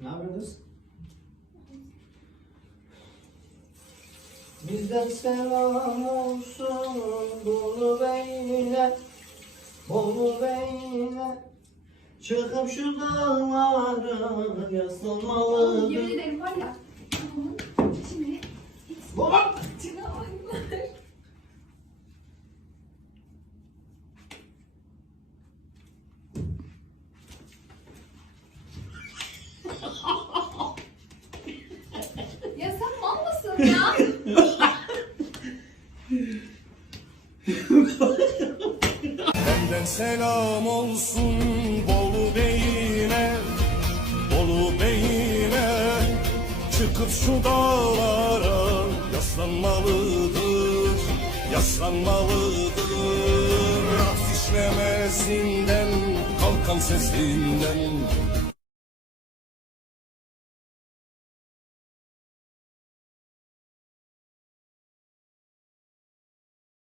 Ne yapıyorsunuz? Bizden selam olsun Bolu Bey'ine Bolu Bey'ine Çıkıp şu dağlara yaslanmalıdır Yemin ederim var ya. Şimdi. Baba! Cina ya? Benden selam olsun Bolu Bey'ine Bolu Bey'ine Çıkıp şu dağlara Yaslanmalıdır Yaslanmalıdır Raf işlemesinden Kalkan sesinden